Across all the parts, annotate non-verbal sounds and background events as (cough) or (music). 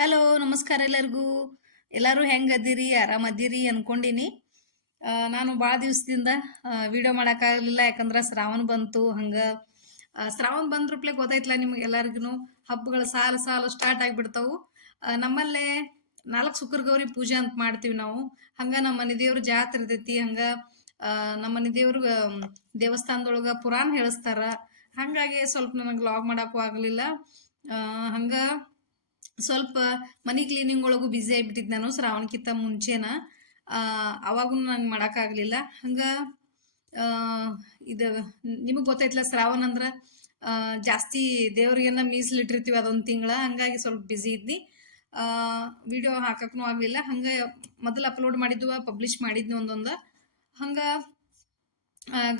Hello ನಮಸ್ಕಾರ ಎಲ್ಲರಿಗೂ. ಎಲ್ಲರೂ ಹೆಂಗೆ ಅದಿರಿ? ಆರಾಮದಿರಿ ಅನ್ಕೊಂಡಿನಿ. ನಾನು ಭಾಳ ದಿವಸದಿಂದ ವಿಡಿಯೋ ಮಾಡೋಕ್ಕಾಗಲಿಲ್ಲ ಯಾಕಂದ್ರೆ ಶ್ರಾವಣ ಬಂತು, ಹಂಗೆ. ಶ್ರಾವಣ ಬಂದ್ರಪ್ಲೆ ಗೊತ್ತಾಯ್ತಲ್ಲ ನಿಮ್ಗೆ ಎಲ್ಲರಿಗೂ ಹಬ್ಬಗಳ ಸಾಲು ಸಾಲು ಸ್ಟಾರ್ಟ್ ಆಗಿಬಿಡ್ತಾವು. ನಮ್ಮಲ್ಲೇ ನಾಲ್ಕು ಶುಕ್ರ ಗೌರಿ ಪೂಜೆ ಅಂತ ಮಾಡ್ತೀವಿ ನಾವು. ಹಂಗೆ ನಮ್ಮ ಮನೆ ದೇವ್ರ ಜಾತ್ರೆ ಇರ್ತೈತಿ, ಹಂಗೆ ನಮ್ಮ ಮನೆ ದೇವ್ರ ದೇವಸ್ಥಾನದೊಳಗೆ ಪುರಾಣ ಹೇಳಿಸ್ತಾರ. ಹಾಗಾಗಿ ಸ್ವಲ್ಪ ನನಗೆ ಲಾಗ್ ಮಾಡೋಕ್ಕೂ ಆಗಲಿಲ್ಲ. ಹಂಗೆ ಸ್ವಲ್ಪ ಮನಿ ಕ್ಲೀನಿಂಗ್ ಒಳಗೂ ಬ್ಯುಸಿ ಆಗಿಬಿಟ್ಟಿದ್ದು ನಾನು ಶ್ರಾವಣಕ್ಕಿಂತ ಮುಂಚೆನ. ಅವಾಗೂ ನಂಗೆ ಮಾಡೋಕ್ಕಾಗಲಿಲ್ಲ. ಹಂಗೆ ಇದು, ನಿಮಗೆ ಗೊತ್ತೈತಲ್ಲ ಶ್ರಾವಣ ಅಂದ್ರೆ ಜಾಸ್ತಿ ದೇವ್ರಿಗೆಲ್ಲ ಮೀಸಲಿಟ್ಟಿರ್ತೀವಿ ಅದೊಂದು ತಿಂಗಳ. ಹಂಗಾಗಿ ಸ್ವಲ್ಪ ಬ್ಯುಸಿ ಇದ್ನಿ. ವಿಡಿಯೋ ಹಾಕಕ್ಕೂ ಆಗಲಿಲ್ಲ. ಹಂಗೆ ಮೊದಲು ಅಪ್ಲೋಡ್ ಮಾಡಿದ್ದು ಪಬ್ಲಿಷ್ ಮಾಡಿದ್ನಿ ಒಂದೊಂದು. ಹಂಗೆ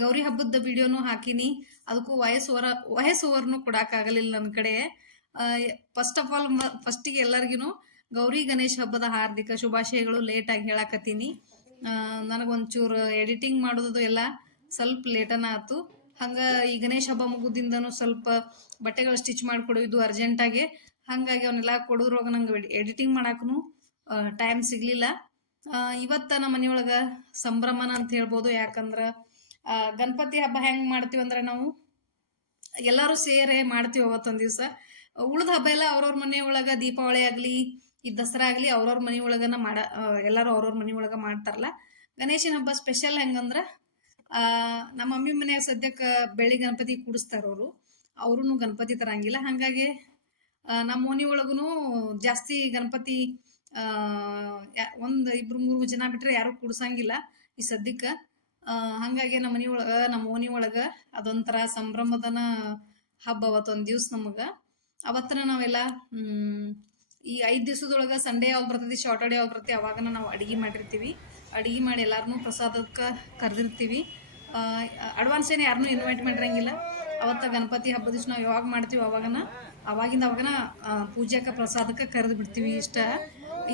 ಗೌರಿ ಹಬ್ಬದ ವಿಡಿಯೋನು ಹಾಕಿನಿ. ಅದಕ್ಕೂ ವಯಸ್ಸು ಓವರ್ ವಯಸ್ಸು ಓವರ್ನು ಕೊಡೋಕ್ಕಾಗಲಿಲ್ಲ ನನ್ನ ಕಡೆ. ಫಸ್ಟ್ ಆಫ್ ಆಲ್ ಫಸ್ಟಿಗೆ ಎಲ್ಲರಿಗೂ ಗೌರಿ ಗಣೇಶ ಹಬ್ಬದ ಹಾರ್ದಿಕ ಶುಭಾಶಯಗಳು ಲೇಟಾಗಿ ಹೇಳಕತ್ತೀನಿ. ನನಗೊಂಚೂರು ಎಡಿಟಿಂಗ್ ಮಾಡೋದು ಎಲ್ಲ ಸ್ವಲ್ಪ ಲೇಟನ ಆಯ್ತು ಹಂಗೆ ಈ ಗಣೇಶ ಹಬ್ಬ ಮುಗುದಿಂದನೂ ಸ್ವಲ್ಪ ಬಟ್ಟೆಗಳು ಸ್ಟಿಚ್ ಮಾಡಿಕೊಡೋದು ಅರ್ಜೆಂಟಾಗಿ ಹಾಗಾಗಿ ಅವನ್ನೆಲ್ಲ ಕೊಡೋದ್ರೊಳಗೆ ನಂಗೆ ಎಡಿಟಿಂಗ್ ಮಾಡಕ್ಕೂ ಟೈಮ್ ಸಿಗಲಿಲ್ಲ. ಇವತ್ತು ನಮ್ಮ ಮನೆಯೊಳಗ ಸಂಭ್ರಮನ ಅಂತ ಹೇಳ್ಬೋದು. ಯಾಕಂದ್ರೆ ಗಣಪತಿ ಹಬ್ಬ ಹೆಂಗೆ ಮಾಡ್ತೀವಿ ಅಂದ್ರೆ ನಾವು ಎಲ್ಲರೂ ಸೇರೆ ಮಾಡ್ತೀವಿ ಅವತ್ತೊಂದು ದಿವಸ. ಉಳ್ದ ಹಬ್ಬ ಎಲ್ಲ ಅವ್ರವ್ರ ಮನೆ ದೀಪಾವಳಿ ಆಗಲಿ, ಈ ದಸರಾ ಆಗಲಿ ಅವ್ರವ್ರ ಮನೆ ಒಳಗನ ಮಾಡ ಎಲ್ಲರೂ ಅವ್ರವ್ರ ಮನೆ ಒಳಗ ಮಾಡ್ತಾರಲ್ಲ. ಗಣೇಶನ ಹಬ್ಬ ಸ್ಪೆಷಲ್ ಹೆಂಗಂದ್ರೆ ನಮ್ಮ ಮಮ್ಮಿ ಮನೆಯಾಗ ಸದ್ಯಕ್ಕೆ ಬೆಳ್ಳಿ ಗಣಪತಿ ಕೂಡಿಸ್ತಾರ ಅವರು. ಗಣಪತಿ ತರಂಗಿಲ್ಲ. ಹಾಗಾಗಿ ನಮ್ಮ ಮನೆ ಒಳಗೂ ಜಾಸ್ತಿ ಗಣಪತಿ ಒಂದು ಇಬ್ರು ಮೂರು ಜನ ಬಿಟ್ರೆ ಯಾರು ಕೂಡ್ಸಂಗಿಲ್ಲ ಈ ಸದ್ಯಕ್ಕೆ. ಹಂಗಾಗಿ ನಮ್ಮ ಮನೆ ಒಳಗೆ, ನಮ್ಮ ಓಣಿ ಒಳಗೆ ಅದೊಂಥರ ಸಂಭ್ರಮದನ ಹಬ್ಬ ಅವತ್ತೊಂದು ದಿವ್ಸ ನಮಗೆ. ಅವತ್ತನ ನಾವೆಲ್ಲ ಈ ಐದು ದಿವಸದೊಳಗೆ ಸಂಡೇ ಯಾವಾಗ ಬರ್ತೈತಿ ಶಾರ್ಟರ್ಡೇ ಯಾವಾಗ ಬರ್ತೈತಿ, ಅವಾಗನ ನಾವು ಅಡುಗೆ ಮಾಡಿರ್ತೀವಿ. ಅಡುಗೆ ಮಾಡಿ ಎಲ್ಲಾರನ್ನೂ ಪ್ರಸಾದಕ್ಕೆ ಕರೆದಿರ್ತೀವಿ. ಅಡ್ವಾನ್ಸ್ ಏನು ಯಾರನ್ನೂ ಇನ್ವೈಟ್ ಮಾಡಿರಂಗಿಲ್ಲ. ಅವತ್ತ ಗಣಪತಿ ಹಬ್ಬದ ದಿವಸ ನಾವು ಯಾವಾಗ ಮಾಡ್ತೀವಿ ಅವಾಗನ, ಅವಾಗಿಂದ ಅವಾಗನ ಪೂಜೆಗೆ ಪ್ರಸಾದಕ್ಕೆ ಕರೆದು ಬಿಡ್ತೀವಿ ಇಷ್ಟ.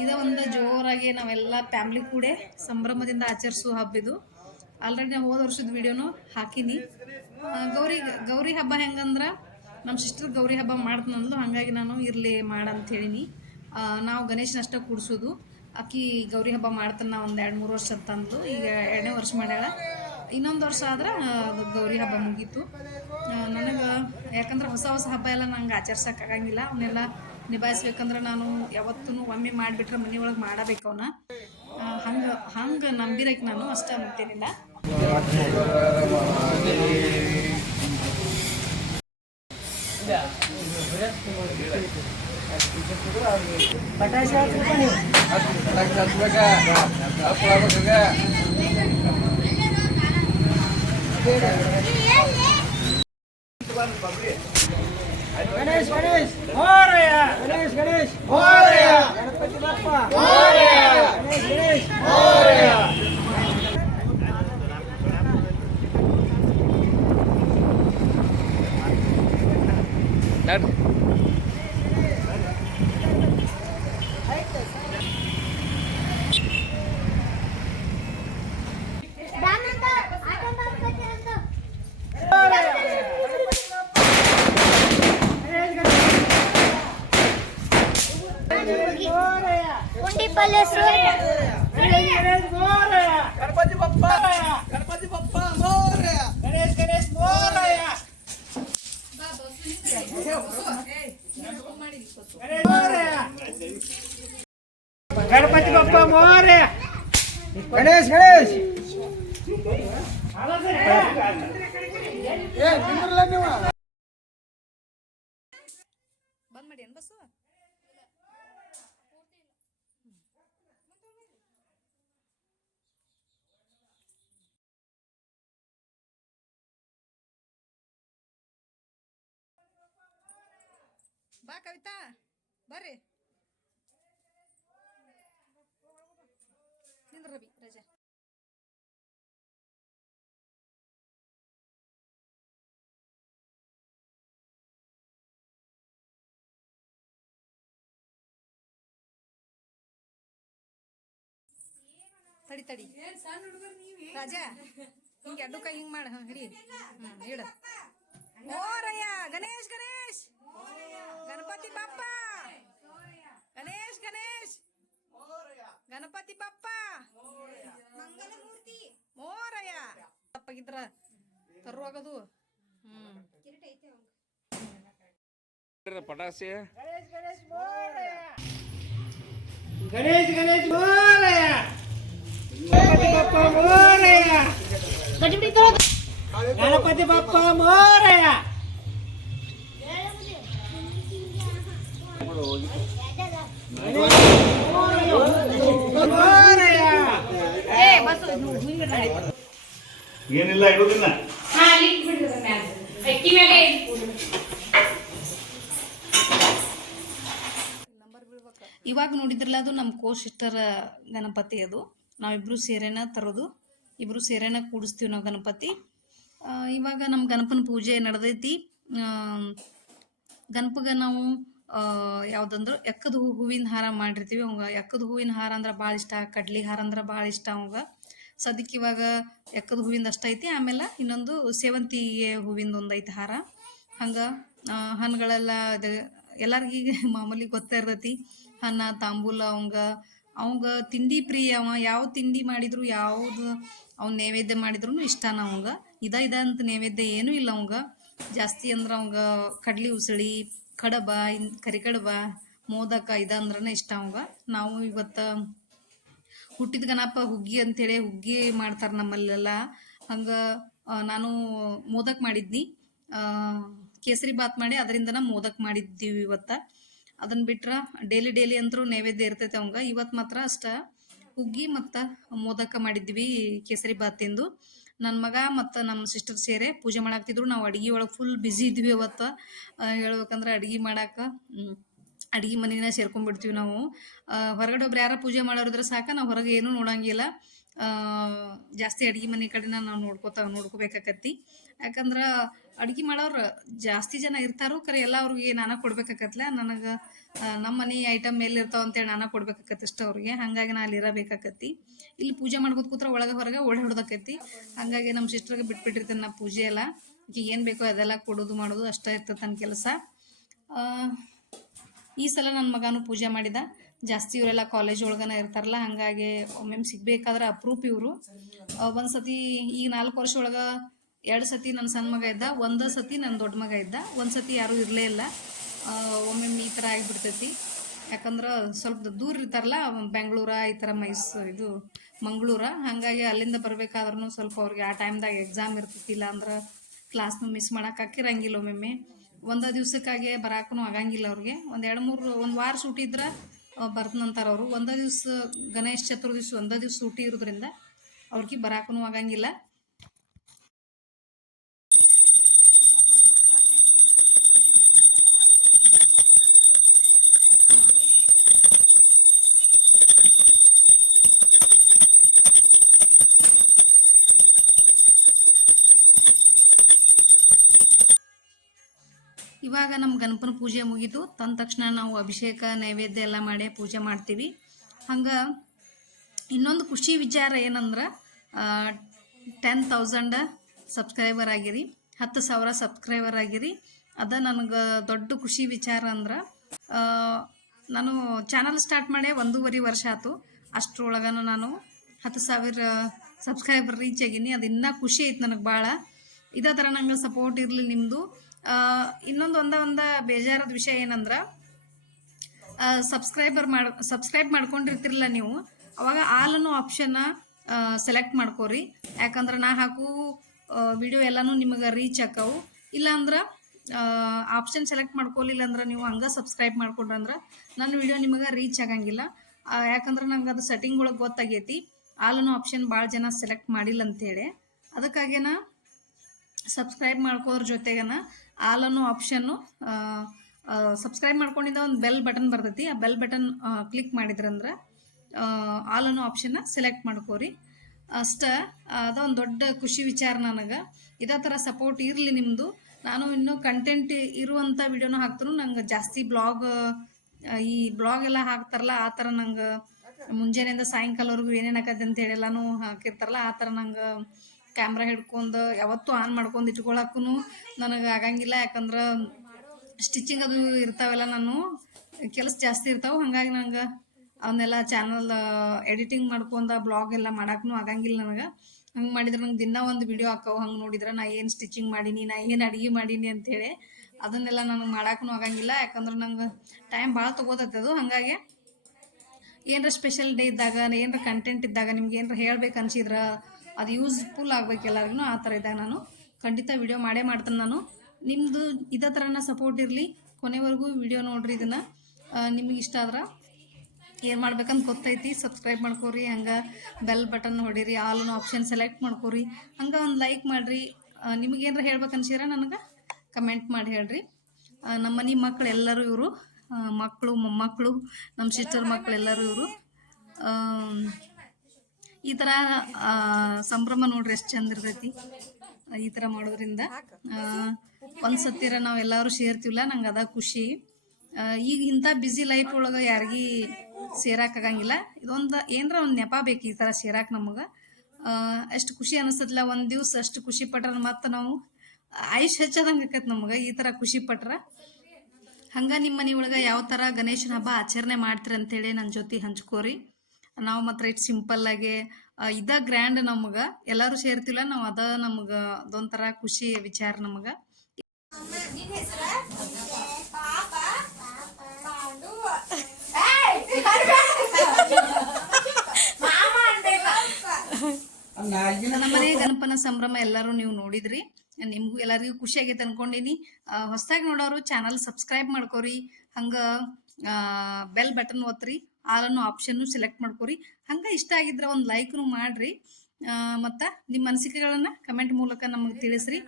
ಇದ ಒಂದು ಜೋರಾಗಿ ನಾವೆಲ್ಲ ಫ್ಯಾಮ್ಲಿ ಕೂಡ ಸಂಭ್ರಮದಿಂದ ಆಚರಿಸುವ ಹಬ್ಬ ಇದು. ಆಲ್ರೆಡಿ ನಾವು ಹೋದ ವರ್ಷದ ವಿಡಿಯೋನು ಹಾಕಿನಿ. ಗೌರಿ ಗೌರಿ ಹಬ್ಬ ಹೆಂಗಂದ್ರೆ ನಮ್ಮ ಸಿಸ್ಟರ್ ಗೌರಿ ಹಬ್ಬ ಮಾಡ್ತಾನಂದ್ಲು ಹಾಗಾಗಿ ನಾನು ಇರಲಿ ಮಾಡಂತ ಹೇಳಿನಿ ನಾವು ಗಣೇಶನ ಅಷ್ಟೇ ಕೂಡಿಸೋದು. ಆಕಿ ಗೌರಿ ಹಬ್ಬ ಮಾಡ್ತಾನೆ ಒಂದು ಎರಡು ಮೂರು ವರ್ಷ ಅಂತಂದ್ಲು ಈಗ ಎರಡನೇ ವರ್ಷ ಮಾಡ್ಯಾಳ. ಇನ್ನೊಂದು ವರ್ಷ ಆದ್ರೆ ಗೌರಿ ಹಬ್ಬ ಮುಗೀತು. ನನಗೆ ಯಾಕಂದ್ರೆ ಹೊಸ ಹೊಸ ಹಬ್ಬ ಎಲ್ಲ ನಂಗೆ ಆಚರಿಸೋಕ್ಕಾಗಂಗಿಲ್ಲ ಅವನ್ನೆಲ್ಲ ನಿಭಾಯಿಸ್ಬೇಕಂದ್ರೆ ನಾನು ಯಾವತ್ತೂ ಒಮ್ಮೆ ಮಾಡಿಬಿಟ್ರೆ ಮನೆಯೊಳಗೆ ಮಾಡಬೇಕು ಅವನ್ನ ಹಂಗೆ ಹಂಗೆ ನಂಬಿರಕ್ಕೆ ನಾನು, ಅಷ್ಟೇ ಮತ್ತೇನಿಲ್ಲ ಗಣೇಶ್ ಗಣೇಶ್ ಮೋರಯ್ಯ ಗಣೇಶ್ ಗಣೇಶ್ ಮೋರಯ್ಯ ಗಣಪತಿ ಗಣೇಶ್ ಗಣೇಶ್ ಮೋರಯ್ಯ ಗಣೇಶ್ ಮೋರಯ್ಯ ಗಣಪತಿ ಬಪ್ಪ ಮೋರಯ್ಯ ಗಣೇಶ್ ಗಣೇಶ್ ಏ ನಿಂದ್ರಲ್ಲ ನೀವು ಬಂದ್ ಮಾಡಿ ಏನು ಬಸ್ಸು ಕವಿತಾ, ಬರ್ರಿ. ನಿಂದ್ರ ರವಿ, ರಜಾ. ತಡಿ ತಡಿ. ರಾಜಾ, ಹಿಂಗೆ ಎರಡು ಕೈ ಹಿಂಗೆ ಮಾಡ, ಹಾಂ, ಹಿಡಿ. ಹ್ಞೂ ಹಿಡ ಓರಯ್ಯ Ganesh Ganesh. Ganapati Bappa. Ganesh, Ganesh. Ganapati Bappa. Moraya. Mangala Murti. Moraya. Tappa gidra. Gitu, Tarwa kadu. Hmm. Kirita aithe avanga. Ganesh Ganesh Moraya Ganesh Ganesh Moraya Ganapati Bappa Moraya Ganapati Bappa Moraya ಏನಿಲ್ಲ ಇಡೋದಿಲ್ಲ ಇವಾಗ ನೋಡಿದ್ರಲ್ಲ ಅದು ನಮ್ಮ ಕೋ sister Ganapati ಅದು. ನಾವಿಬ್ರು ಸೇರೆನ ತರೋದು. ಇಬ್ರು ಸೇರೆನ ಕೂಡಿಸ್ತೀವಿ ನಾವು ಗಣಪತಿ. ಆ, ಇವಾಗ ನಮ್ಮ ಗಣಪನ ಪೂಜೆ ನಡೆದೈತಿ. ಗಣಪಗ ನಾವು ಯಾವ್ದಂದ್ರೆ ಎಕ್ಕದ ಹೂ ಹೂವಿನ ಹಾರ ಮಾಡಿರ್ತೀವಿ. ಅವಂಗ ಎಕ್ಕದ ಹೂವಿನ ಹಾರ ಅಂದ್ರೆ ಭಾಳ ಇಷ್ಟ, ಕಡ್ಲಿ ಹಾರ ಅಂದ್ರೆ ಭಾಳ ಇಷ್ಟ ಅವಂಗ. ಸದ್ಯಕ್ಕೆ ಇವಾಗ ಎಕ್ಕದ ಹೂವಿಂದ ಅಷ್ಟ ಐತಿ. ಆಮೇಲೆ ಇನ್ನೊಂದು ಸೇವಂತಿಗೆ ಹೂವಿಂದ ಒಂದು ಐತಿ ಹಾರ. ಹಂಗೆ ಹಣ್ಣುಗಳೆಲ್ಲ ಅದು, ಎಲ್ಲರಿಗೀಗ (laughs) ಮಾಮೂಲಿ ಗೊತ್ತಾ ಇರ್ತೈತಿ. ಹಣ್ಣ, ತಾಂಬೂಲ ಅವಂಗ. ಅವಂಗ ತಿಂಡಿ ಪ್ರಿಯ ಅವ. ಯಾವ ತಿಂಡಿ ಮಾಡಿದ್ರು, ಯಾವ್ದು ಅವ್ನ ನೈವೇದ್ಯ ಮಾಡಿದ್ರು ಇಷ್ಟನ ಅವಂಗ. ಇದ ಇದ ಅಂತ ನೈವೇದ್ಯ ಏನೂ ಇಲ್ಲ ಅವಂಗ. ಜಾಸ್ತಿ ಅಂದ್ರೆ ಅವಂಗ ಕಡ್ಲಿ, ಉಸಳಿ ಕಡಬ ಇನ್ ಕರಿಕಡಬ ಮೋದಕ ಇದಂದ್ರನ ಇಷ್ಟ ಅವಾಗ. ನಾವು ಇವತ್ತು ಹುಟ್ಟಿದ ಗಣಪ ಹುಗ್ಗಿ ಅಂತೇಳಿ ಹುಗ್ಗಿ ಮಾಡ್ತಾರೆ ನಮ್ಮಲ್ಲೆಲ್ಲ. ಹಂಗೆ ನಾನು ಮೋದಕ್ ಮಾಡಿದ್ನಿ. ಆ, ಕೇಸರಿ ಬಾತ್ ಮಾಡಿ ಅದರಿಂದನ ಮೋದಕ್ ಮಾಡಿದ್ದೀವಿ ಇವತ್ತು. ಅದನ್ನ ಬಿಟ್ರೆ ಡೈಲಿ ಡೈಲಿ ಅಂತರೂ ನೈವೇದ್ಯ ಇರ್ತೈತೆ ಅವಂಗ. ಇವತ್ತು ಮಾತ್ರ ಅಷ್ಟ ಹುಗ್ಗಿ ಮತ್ತು ಮೋದಕ ಮಾಡಿದ್ವಿ ಕೇಸರಿ ಬಾತಿಂದು ನನ್ನ ಮಗ ಮತ್ತು ನಮ್ಮ ಸಿಸ್ಟರ್ ಸೇರೆ ಪೂಜೆ ಮಾಡಾಕ್ತಿದ್ರು. ನಾವು ಅಡುಗೆ ಒಳಗೆ ಫುಲ್ ಬ್ಯುಸಿ ಇದ್ವಿ ಅವತ್ತು. ಹೇಳ್ಬೇಕಂದ್ರೆ ಅಡುಗೆ ಮಾಡಾಕ ಅಡುಗೆ ಮನೆನ ಸೇರ್ಕೊಂಡ್ಬಿಡ್ತೀವಿ ನಾವು. ಹೊರಗಡೆ ಒಬ್ರು ಯಾರ ಪೂಜೆ ಮಾಡೋರಿದ್ರೆ ಸಾಕು, ನಾವು ಹೊರಗೆ ಏನೂ ನೋಡಂಗಿಲ್ಲ. ಜಾಸ್ತಿ ಅಡುಗೆ ಮನೆ ಕಡೆನ ನಾವು ನೋಡ್ಕೋತಾ, ನೋಡ್ಕೋಬೇಕಾಕತ್ತಿ. ಯಾಕಂದ್ರೆ ಅಡುಗೆ ಮಾಡೋರು ಜಾಸ್ತಿ ಜನ ಇರ್ತಾರೋ ಕರೆ ಎಲ್ಲ ಅವ್ರಿಗೆ ನಾನು ಕೊಡ್ಬೇಕಾಕತ್ಲ. ನನಗೆ ನಮ್ಮ ಮನೆ ಐಟಮ್ ಮೇಲೆ ಇರ್ತಾವ ಅಂತೇಳಿ ನಾನಾ ಕೊಡ್ಬೇಕಾಕತ್ತಿಷ್ಟ ಅವ್ರಿಗೆ. ಹಾಗಾಗಿ ನಾ ಅಲ್ಲಿ ಇರಬೇಕಾಕತ್ತಿ. ಇಲ್ಲಿ ಪೂಜೆ ಮಾಡ್ಕೊತ ಕೂತ್ರೆ ಒಳಗೆ ಹೊರಗೆ ಓಡಿ ಹೊಡ್ದಾಕೈತಿ ಹಾಗಾಗಿ ನಮ್ಮ ಸಿಸ್ಟರ್ಗೆ ಬಿಟ್ಬಿಟ್ಟಿರ್ತೇನೆ ನಾ ಪೂಜೆ ಎಲ್ಲ. ಈಗ ಏನು ಬೇಕೋ ಅದೆಲ್ಲ ಕೊಡೋದು ಮಾಡೋದು ಅಷ್ಟೇ ಇರ್ತದೆ ನನ್ನ ಕೆಲಸ ಈ ಸಲ ನನ್ನ ಮಗನೂ ಪೂಜೆ ಮಾಡಿದ. ಜಾಸ್ತಿ ಇವರೆಲ್ಲ ಕಾಲೇಜ್ ಒಳಗನ ಇರ್ತಾರಲ್ಲ, ಹಾಗಾಗಿ ಒಮ್ಮೊಮ್ಮೆ ಸಿಗ್ಬೇಕಾದ್ರೆ ಅಪ್ರೂಪ್ ಇವರು. ಒಂದು ಸತಿ ಈಗ ನಾಲ್ಕು ವರ್ಷ ಒಳಗೆ ಎರಡು ಸತಿ ನನ್ನ ಸಣ್ಣ ಮಗ ಇದ್ದ, ಒಂದು ಸತಿ ನನ್ನ ದೊಡ್ಡ ಮಗ ಇದ್ದ, ಒಂದು ಸತಿ ಯಾರೂ ಇರಲೇ ಇಲ್ಲ. ಒಮ್ಮೊಮ್ಮೆ ಈ ಥರ ಆಗಿಬಿಡ್ತೈತಿ. ಯಾಕಂದ್ರೆ ಸ್ವಲ್ಪ ದೂರ ಇರ್ತಾರಲ್ಲ, ಬೆಂಗಳೂರ, ಈ ಥರ ಮೈಸೂರು ಇದು ಮಂಗಳೂರ. ಹಾಗಾಗಿ ಅಲ್ಲಿಂದ ಬರ್ಬೇಕಾದ್ರೂ ಸ್ವಲ್ಪ ಅವ್ರಿಗೆ ಆ ಟೈಮ್ದಾಗ ಎಕ್ಸಾಮ್ ಇರ್ತೈತಿಲ್ಲ ಅಂದ್ರೆ ಕ್ಲಾಸ್ನು ಮಿಸ್ ಮಾಡಕ್ಕೆ ಹಾಕಿರಂಗಿಲ್ಲ ಒಮ್ಮೊಮ್ಮೆ. ಒಂದು ದಿವ್ಸಕ್ಕಾಗೆ ಬರಾಕೂ ಆಗಂಗಿಲ್ಲ ಅವ್ರಿಗೆ. ಒಂದು ಎರಡು ಮೂರು, ಒಂದು ವಾರ ಸೂಟಿ ಇದ್ರೆ ಬರ್ತನಂತಾರೆ ಅವರು. ಒಂದೇ ದಿವ್ಸ ಗಣೇಶ ಚತುರ್ದಿವ್ಸ ಒಂದೇ ದಿವಸ ಸೂಟಿ ಇರೋದ್ರಿಂದ ಅವ್ರಿಗೆ ಬರಾಕೂ ಆಗಂಗಿಲ್ಲ. ಇವಾಗ ನಮ್ಮ ಗಣಪನ ಪೂಜೆ ಮುಗೀತು ತಂದ ತಕ್ಷಣ ನಾವು ಅಭಿಷೇಕ, ನೈವೇದ್ಯ ಎಲ್ಲ ಮಾಡಿ ಪೂಜೆ ಮಾಡ್ತೀವಿ. ಹಂಗೆ ಇನ್ನೊಂದು ಖುಷಿ ವಿಚಾರ ಏನಂದ್ರೆ ಟೆನ್ ತೌಸಂಡ್ ಸಬ್ಸ್ಕ್ರೈಬರ್ ಆಗಿರಿ, ಹತ್ತು ಸಾವಿರ ಸಬ್ಸ್ಕ್ರೈಬರ್ ಆಗಿರಿ. ಅದ ನನಗೆ ದೊಡ್ಡ ಖುಷಿ ವಿಚಾರ ಅಂದ್ರೆ ನಾನು ಚಾನಲ್ ಸ್ಟಾರ್ಟ್ ಮಾಡಿ ಒಂದೂವರೆ ವರ್ಷ ಆಯ್ತು ಅಷ್ಟರೊಳಗನು ನಾನು ಹತ್ತು ಸಾವಿರ ಸಬ್ಸ್ಕ್ರೈಬರ್ ರೀಚ್ ಆಗೀನಿ. ಅದು ಇನ್ನೂ ಖುಷಿ ಐತೆ ನನಗೆ ಭಾಳ ಇದೇ ಥರ ನಂಗೆ ಸಪೋರ್ಟ್ ಇರಲಿ ನಿಮ್ಮದು ಇನ್ನೊಂದು ಒಂದ ಒಂದ ಬೇಜಾರದ ವಿಷಯ ಏನಂದ್ರೆ ಸಬ್ಸ್ಕ್ರೈಬರ್ ಮಾಡ್ ಸಬ್ಸ್ಕ್ರೈಬ್ ಮಾಡ್ಕೊಂಡಿರ್ತಿರಲ್ಲ ನೀವು, ಅವಾಗ ಆಲ್ ಅನ್ನೋ ಆಪ್ಷನ್ನ ಸೆಲೆಕ್ಟ್ ಮಾಡ್ಕೋರಿ. ಯಾಕಂದ್ರೆ ನಾ ಹಾಕು ವಿಡಿಯೋ ಎಲ್ಲನೂ ನಿಮಗೆ ರೀಚ್ ಆಕವು. ಇಲ್ಲಾಂದ್ರೆ ಆಪ್ಷನ್ ಸೆಲೆಕ್ಟ್ ಮಾಡ್ಕೊಲಿಲ್ಲ ಅಂದ್ರೆ ನೀವು ಹಂಗೆ ಸಬ್ಸ್ಕ್ರೈಬ್ ಮಾಡ್ಕೊಂಡ್ರಂದ್ರೆ ನನ್ನ ವಿಡಿಯೋ ನಿಮಗೆ ರೀಚ್ ಆಗಂಗಿಲ್ಲ. ಯಾಕಂದ್ರೆ ನಂಗೆ ಅದು ಸೆಟ್ಟಿಂಗ್ ಒಳಗೆ ಗೊತ್ತಾಗೈತಿ. ಆಲ್ ಅನ್ನೋ ಆಪ್ಷನ್ ಭಾಳ ಜನ ಸೆಲೆಕ್ಟ್ ಮಾಡಿಲ್ಲ ಅಂತೇಳಿ ಅದಕ್ಕಾಗೇನ ಸಬ್ಸ್ಕ್ರೈಬ್ ಮಾಡ್ಕೋದ್ರ ಜೊತೆಗನ ಆಲ್ ಅನ್ನೋ ಆಪ್ಷನ್ನು ಸಬ್ಸ್ಕ್ರೈಬ್ ಮಾಡ್ಕೊಂಡಿದ್ದ ಒಂದು ಬೆಲ್ ಬಟನ್ ಬರ್ತೈತಿ. ಆ ಬೆಲ್ ಬಟನ್ ಕ್ಲಿಕ್ ಮಾಡಿದ್ರಂದ್ರೆ ಆಲನ್ನು ಆಪ್ಷನ್ನ ಸೆಲೆಕ್ಟ್ ಮಾಡ್ಕೋರಿ. ಅಷ್ಟ, ಅದ ಒಂದು ದೊಡ್ಡ ಖುಷಿ ವಿಚಾರ ನನಗೆ. ಇದೇ ಥರ ಸಪೋರ್ಟ್ ಇರಲಿ ನಿಮ್ಮದು ನಾನು ಇನ್ನೂ ಕಂಟೆಂಟ್ ಇರುವಂಥ ವಿಡಿಯೋನ ಹಾಕ್ತರು ನಂಗೆ ಜಾಸ್ತಿ ಬ್ಲಾಗ್ ಈ ಬ್ಲಾಗ್ ಎಲ್ಲ ಹಾಕ್ತಾರಲ್ಲ, ಆ ಥರ ನಂಗೆ ಮುಂಜಾನೆಯಿಂದ ಸಾಯಂಕಾಲವರೆಗೂ ಏನೇನು ಆಕತ್ತೆ ಅಂತ ಹೇಳಿ ಎಲ್ಲಾನು ಹಾಕಿರ್ತಾರಲ್ಲ, ಆ ಥರ ನಂಗೆ ಕ್ಯಾಮ್ರಾ ಹಿಡ್ಕೊಂಡು ಯಾವತ್ತೂ ಆನ್ ಮಾಡ್ಕೊಂಡು ಇಟ್ಕೊಳಕ್ಕೂ ನನಗೆ ಆಗಂಗಿಲ್ಲ. ಯಾಕಂದ್ರೆ ಸ್ಟಿಚಿಂಗ್ ಅದು ಇರ್ತಾವೆಲ್ಲ ನಾನು, ಕೆಲಸ ಜಾಸ್ತಿ ಇರ್ತಾವೆ. ಹಾಗಾಗಿ ನಂಗೆ ಅವನ್ನೆಲ್ಲ ಚಾನಲ್ ಎಡಿಟಿಂಗ್ ಮಾಡ್ಕೊಂಡ ಬ್ಲಾಗ್ ಎಲ್ಲ ಮಾಡಕ್ಕೂ ಆಗಂಗಿಲ್ಲ ನನಗೆ. ಹಂಗೆ ಮಾಡಿದ್ರೆ ನಂಗೆ ದಿನ ಒಂದು ವಿಡಿಯೋ ಹಾಕವು. ಹಂಗೆ ನೋಡಿದ್ರೆ ನಾ ಏನು ಸ್ಟಿಚಿಂಗ್ ಮಾಡೀನಿ, ನಾ ಏನು ಅಡುಗೆ ಮಾಡೀನಿ ಅಂತೇಳಿ ಅದನ್ನೆಲ್ಲ ನನಗೆ ಮಾಡಕ್ಕೂ ಆಗಂಗಿಲ್ಲ. ಯಾಕಂದ್ರೆ ನಂಗೆ ಟೈಮ್ ಭಾಳ ತೊಗೋತೈತೆ ಅದು. ಹಾಗಾಗಿ ಏನರ ಸ್ಪೆಷಲ್ ಡೇ ಇದ್ದಾಗ, ಏನರ ಕಂಟೆಂಟ್ ಇದ್ದಾಗ ನಿಮ್ಗೆ ಏನರ ಹೇಳ್ಬೇಕು ಅನ್ಸಿದ್ರೆ ಅದು ಯೂಸ್ಫುಲ್ ಆಗ್ಬೇಕು ಎಲ್ಲರಿಗೂ, ಆ ಥರ ಇದ್ದಾಗ ನಾನು ಖಂಡಿತ ವಿಡಿಯೋ ಮಾಡೇ ಮಾಡ್ತೇನೆ ನಾನು. ನಿಮ್ಮದು ಇದೇ ಥರನ ಸಪೋರ್ಟ್ ಇರಲಿ, ಕೊನೆವರೆಗೂ ವಿಡಿಯೋ ನೋಡ್ರಿ ಇದನ್ನು. ನಿಮಗೆ ಇಷ್ಟ ಆದ್ರೆ ಏನು ಮಾಡ್ಬೇಕಂತ ಗೊತ್ತೈತಿ ಸಬ್ಸ್ಕ್ರೈಬ್ ಮಾಡ್ಕೋರಿ, ಹಂಗೆ ಬೆಲ್ ಬಟನ್ ಹೊಡೀರಿ ಆಲ್ನ ಆಪ್ಷನ್ ಸೆಲೆಕ್ಟ್ ಮಾಡ್ಕೋರಿ, ಹಂಗೆ ಒಂದು ಲೈಕ್ ಮಾಡಿರಿ. ನಿಮಗೆ ಏನಾರ ಹೇಳ್ಬೇಕು ಅನ್ಸಿರ ನನಗೆ ಕಮೆಂಟ್ ಮಾಡಿ ಹೇಳ್ರಿ. ನಮ್ಮ ಮನೆ ಮಕ್ಕಳು ಎಲ್ಲರೂ ಇವರು. ಮಕ್ಕಳು ಮೊಮ್ಮಕ್ಕಳು ನಮ್ಮ ಸಿಸ್ಟರ್ ಮಕ್ಕಳು ಎಲ್ಲರೂ ಇವರು. ಈ ಥರ ಸಂಭ್ರಮ ನೋಡ್ರಿ ಎಷ್ಟು ಚಂದ ಇರ್ತೈತಿ. ಈ ಥರ ಮಾಡೋದ್ರಿಂದ ಒಂದು ಸತ್ತಿರ ನಾವು ಎಲ್ಲರೂ ಸೇರ್ತೀವಲ್ಲ ನಂಗೆ ಅದ ಖುಷಿ. ಈಗ ಇಂಥ ಬ್ಯುಸಿ ಲೈಫ್ ಒಳಗೆ ಯಾರಿಗೂ ಸೇರಾಕಾಗಂಗಿಲ್ಲ ಇದೊಂದು, ಏನರ ಒಂದು ನೆಪ ಬೇಕು ಈ ಥರ ಸೇರಾಕ ನಮಗ. ಎಷ್ಟು ಖುಷಿ ಅನಿಸ್ತದಿಲ್ಲ ಒಂದು ದಿವ್ಸ ಅಷ್ಟು ಖುಷಿ ಪಟ್ರ ಮತ್ತೆ ನಾವು ಆಯುಷ್ ಹೆಚ್ಚದಂಗೆ ಆಕೈತೆ ನಮಗ, ಈ ಥರ ಖುಷಿ ಪಟ್ರೆ. ಹಂಗೆ ನಿಮ್ಮ ಮನೆ ಒಳಗೆ ಯಾವ ಥರ ಗಣೇಶನ ಹಬ್ಬ ಆಚರಣೆ ಮಾಡ್ತೀರಿ ಅಂತೇಳಿ ನನ್ನ ಜೊತೆ ಹಂಚ್ಕೋರಿ. ನಾವು ಮಾತ್ರ ಸಿಂಪಲ್ ಆಗಿ ಇದ ಗ್ರ್ಯಾಂಡ್ ನಮಗ. ಎಲ್ಲರೂ ಸೇರ್ತಿಲ್ಲ, ನಾವು ಅದ ನಮಗ, ಅದೊಂಥರ ಖುಷಿ ವಿಚಾರ ನಮಗ. ನಮ್ಮ ಮನೆ ಗಣಪನ ಸಂಭ್ರಮ ಎಲ್ಲರೂ ನೀವು ನೋಡಿದ್ರಿ. ನಿಮ್ಗೂ ಎಲ್ಲರಿಗೂ ಖುಷಿ ಆಗೈತೆ ಅನ್ಕೊಂಡಿನಿ. ಹೊಸದಾಗಿ ನೋಡೋರು ಚಾನಲ್ ಸಬ್ಸ್ಕ್ರೈಬ್ ಮಾಡ್ಕೋರಿ. ಹಂಗೆ ಬೆಲ್ ಬಟನ್ ಒತ್ತಿರಿ ಆಲನ್ನು ಆಪ್ಷನ್ನು ಸೆಲೆಕ್ಟ್ ಮಾಡ್ಕೊರಿ. ಹಂಗೆ ಇಷ್ಟ ಆಗಿದ್ರೆ ಒಂದು ಲೈಕ್ನು ಮಾಡ್ರಿ. ಮತ್ತು ನಿಮ್ಮ ಅನಿಸಿಕೆಗಳನ್ನು ಕಮೆಂಟ್ ಮೂಲಕ ನಮಗೆ ತಿಳಿಸ್ರಿ.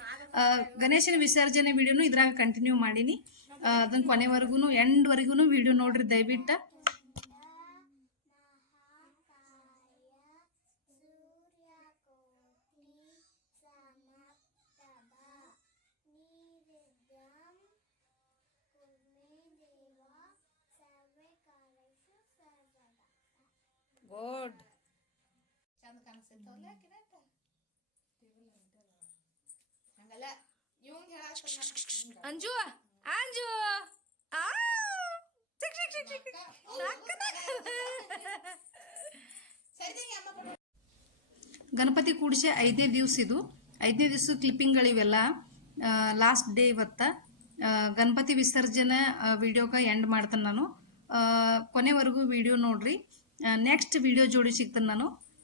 ಗಣೇಶನ ವಿಸರ್ಜನೆ ವಿಡಿಯೋನು ಇದ್ರಾಗ ಕಂಟಿನ್ಯೂ ಮಾಡೀನಿ. ಅದನ್ನ ಕೊನೆವರೆಗೂ ಎಂಡ್ವರೆಗೂ ವಿಡಿಯೋ ನೋಡ್ರಿ ದಯವಿಟ್ಟು. ಅಂಜು ಅಂಜು ಆ ಗಣಪತಿ ಕೂಡಿಸಿ ಐದನೇ ದಿವಸ ಇದು. ಐದನೇ ದಿವಸ ಕ್ಲಿಪ್ಪಿಂಗ್ಗಳಿವೆಲ್ಲ ಲಾಸ್ಟ್ ಡೇ ಇವತ್ತ. ಗಣಪತಿ ವಿಸರ್ಜನೆ ವಿಡಿಯೋಗ ಎಂಡ್ ಮಾಡ್ತೇನೆ ನಾನು. ಕೊನೆವರೆಗೂ ವಿಡಿಯೋ ನೋಡ್ರಿ. ನೆಕ್ಸ್ಟ್ ವಿಡಿಯೋ ಜೋಡಿ ಸಿಗ್ತೇನೆ ನಾನು.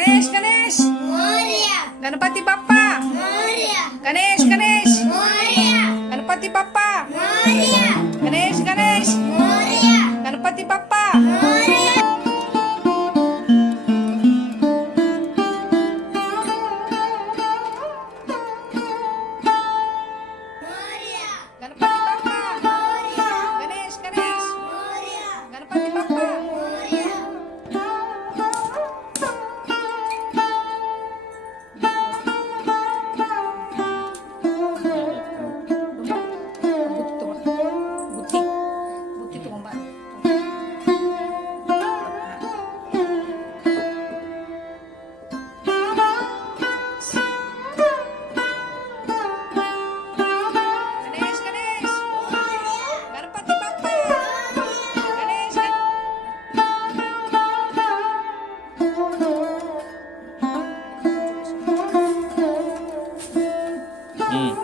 ಗಣೇಶ್ ಗಣೇಶ್ ಗಣಪತಿ ಬಪ್ಪ ಗಣೇಶ್ ಗಣೇಶ್ ಗಣಪತಿ ಬಪ್ಪ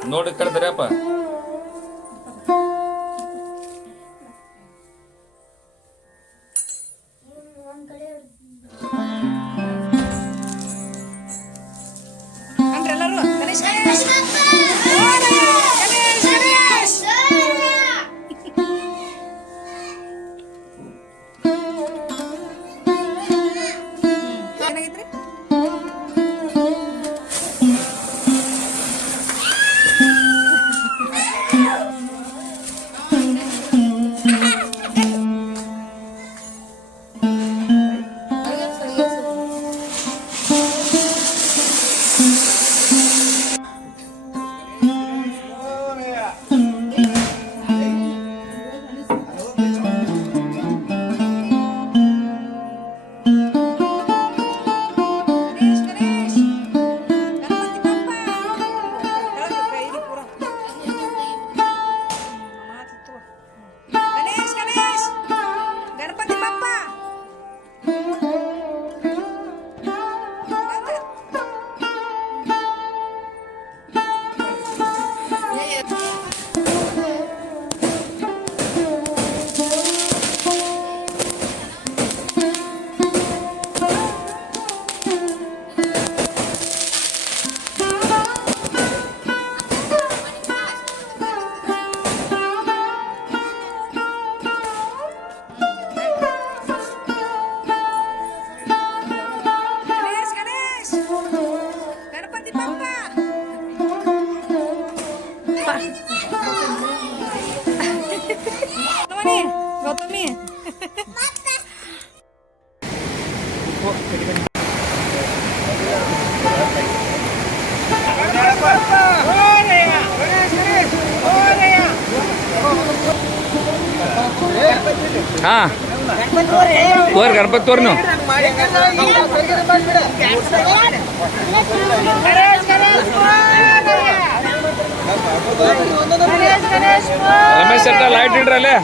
ನೋಡಿ ಕರೆದ್ರಪ್ಪ ತೋರ್ ಗಣಪತಿ ತೋರ್ ನೀವು ರಮೇಶ್ ಲೈಟ್ ಇಡ್ರಲ್ಲೇ